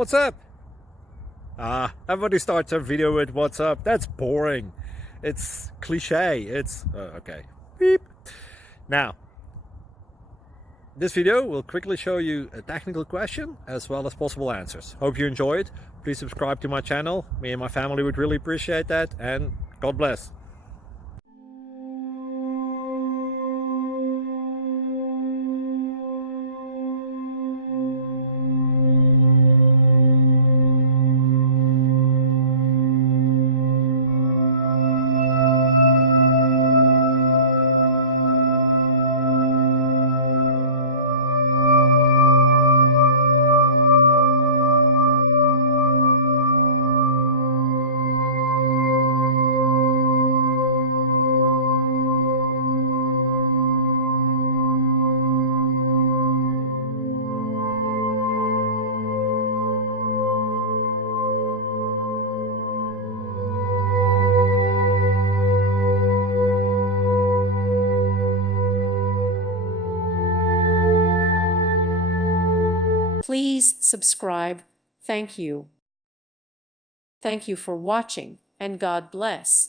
What's up? Everybody starts a video with what's up. That's boring. It's cliche. It's okay. Beep. Now, this video will quickly show you a technical question as well as possible answers. Hope you enjoy it. Please subscribe to my channel. Me and my family would really appreciate that, and God bless. Please subscribe. Thank you. Thank you for watching, and God bless.